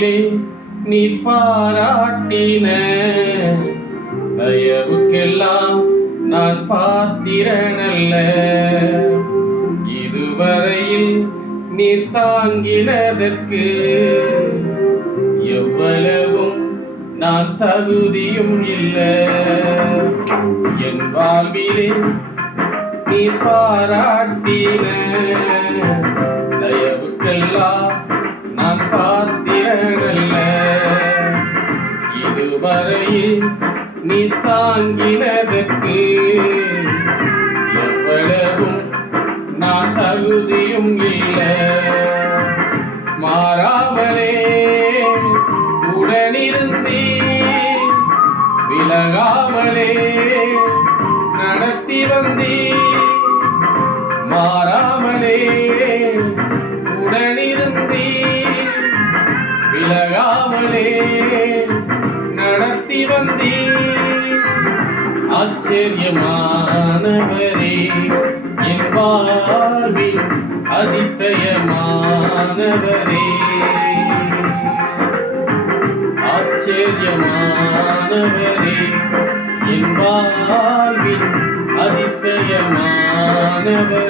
வாழ்விலே நீ பாராட்டின தயவுக்கெல்லாம் நான் பாத்திரனல்ல. இதுவரையில் நீ தாங்கினதற்கு எவ்வளவும் நான் தகுதியும் இல்லை. என் வாழ்விலே நீ பாராட்டின தயவுக்கெல்லாம் நான் பாத்திரனல்ல. இதுவரையில் நீ தாங்கினதற்கு எவ்வளவும் நான் தகுதியும் இல்லை. மாறாமலே உடனிருந்தே விலகாமலே நடத்தி வந்தே. மாறாமலே உடனிருந்தே விலகாமலே நடத்தி வந்தே. ஆச்சரியமானவரே என் வாழ்வில் அதிசயமானவரே. ஆச்சரியமானவரே என் வாழ்வில் அதிசயமானவரே.